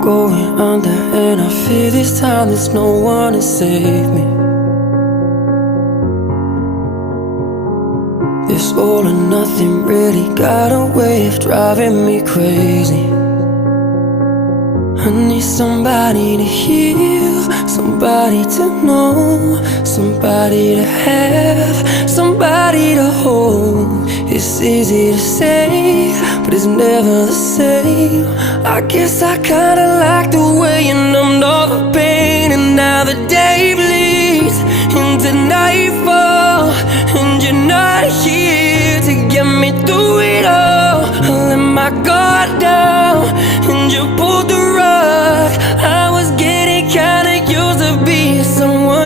going under, and I fear this time there's no one to save me. This all or nothing really got a way of driving me crazy. I need somebody to heal, somebody to know, somebody to have, somebody to hold. It's easy to say, but it's never the same. I guess I kinda like the way you numbed all the pain, and now the day bleeds into nightfall, and you're not here to get me through it all. I let my guard